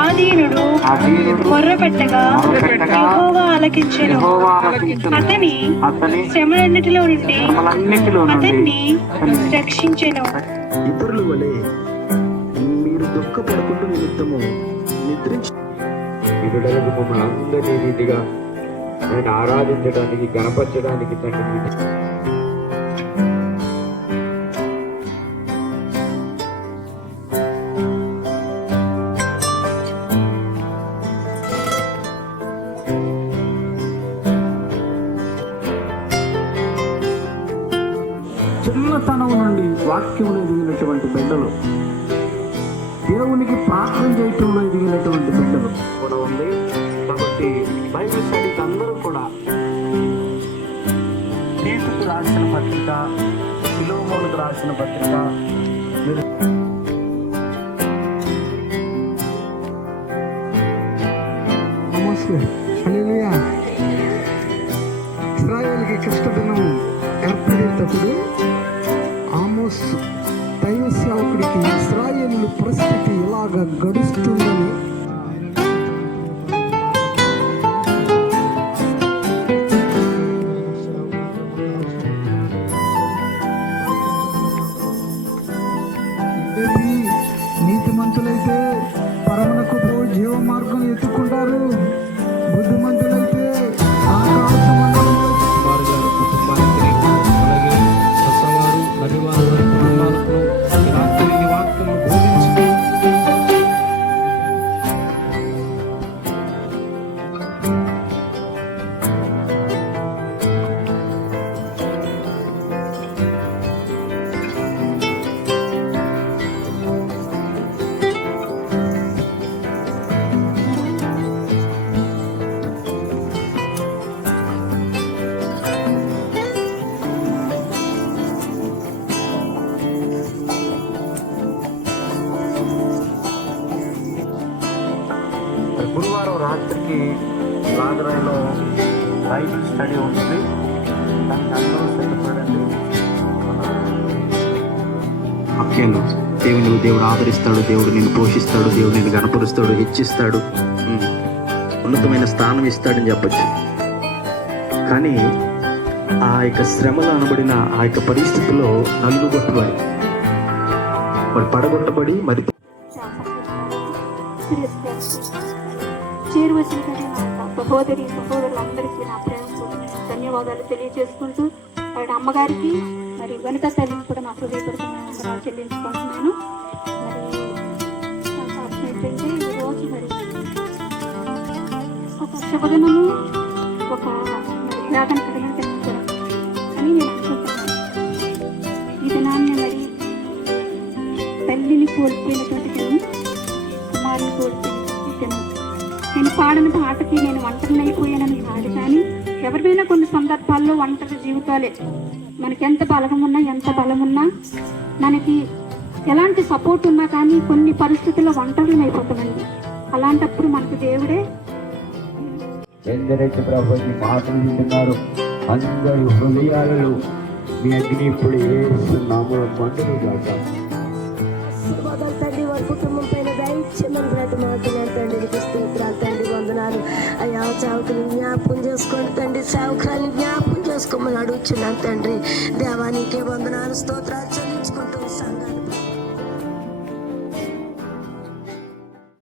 ఆదీనుడు మొర్రపెట్టగా యెహోవా ఆలకించెను. అతని శ్రమలన్నిటిలో నుండి అతన్ని రక్షించెను. ఇతరుల వలె మీరు దుఃఖపడకుండా నిమిత్తము నిద్రించి ఇరుడలకు మమ్మల్ని అందరినీ రీతిగా నేను ఆరాధించడానికి గణపరచడానికి తండ్రి చిన్నతనం నుండి వాక్యంలో ఎదిగినటువంటి బిడ్డలు, దేవునికి ప్రార్థన చేయటంలో ఎదిగినటువంటి బిడ్డలు కూడా ఉంది. కాబట్టి బైబిల్ స్టడీకి అందరూ కూడా తీతుకు రాసిన పత్రిక, ఫిలోమోనుకు రాసిన పత్రిక మీరు ఇశ్రాయేలుకి కష్టదినం ఏర్పడేటప్పుడు ఆమోస్ దైవ సేవకుడికి ఇశ్రాయేలు పరిస్థితి ఇలాగ గడుస్తుందని నీతిమంతులైతే పరమునకు జీవ మార్గం ఎత్తుకుంటారు, బుద్ధిమంతులైతే ఆకాశ మండలంలో గురువారం రాత్రికి లాగరాయిలో బైబిల్ స్టడీ ఉంటుంది. దానికి అందరూ సిద్ధపడండి. వాక్యాలు దేవుడు ఆదరిస్తాడు, దేవుడు నిన్ను పోషిస్తాడు, దేవుడు నిన్ను గణపరుస్తాడు, హెచ్చిస్తాడు, ఉన్నతమైన స్థానం ఇస్తాడని చెప్పచ్చు. కానీ ఆ యొక్క శ్రమలు అనబడిన ఆ యొక్క పరిస్థితిలో నలుగుగొట్టబడి మరి పడగొట్టబడి మరి చేరువచ్చినటువంటి నా సహోదరులందరికీ నా ప్రేమ ధన్యవాదాలు తెలియజేసుకుంటూ వాడి అమ్మగారికి మరి వనిత తల్లిని కూడా నా హృదయపూర్వకంగా చెల్లించుకుంటున్నాను. మరి ఏంటంటే ఈరోజు మరి ఒక శుభదినము, ఒక మరి త్యాగం కలిగిన తెలుసుకోవడం అని నేను అనుకుంటున్నాను. ఈ దినాన్ని మరి తల్లిని కోల్పోయినటువంటి దినం, కుమారుని కోల్పోయినటువంటి దినం. నేను పాడిన పాటకి నేను ఒంటరిని అయిపోయానని కాదు, కానీ ఎవరికైనా కొన్ని సందర్భాల్లో ఒంటరి జీవితాలే. మనకి ఎంత బలం ఉన్నా, ఎంత బలం ఉన్నా, మనకి ఎలాంటి సపోర్ట్ ఉన్నా కానీ కొన్ని పరిస్థితుల్లో ఒంటరిని అయిపోతామండి. అలాంటప్పుడు మనకు దేవుడే ఎందరైతే ప్రభుత్వ మాటలు వింటున్నారు అందరి హృదయాలలో మీ అగ్ని ఇప్పుడు ఏస్తున్నాము మంటలు కాక తండ్రి వారి కుటుంబం పైన దయచేయమని మాట్లాడు తండ్రి. స్తోత్రాలు తండ్రి, వందనాలు అయ్యా. సేవకుని జ్ఞాపకం చేసుకోండి తండ్రి, సేవకురాన్ని జ్ఞాపకం చేసుకోమని అడుగుచున్నాను తండ్రి. దేవానికి వందనాలు, స్తోత్రాలు చెల్లించుకుంటూ సంఘాన్ని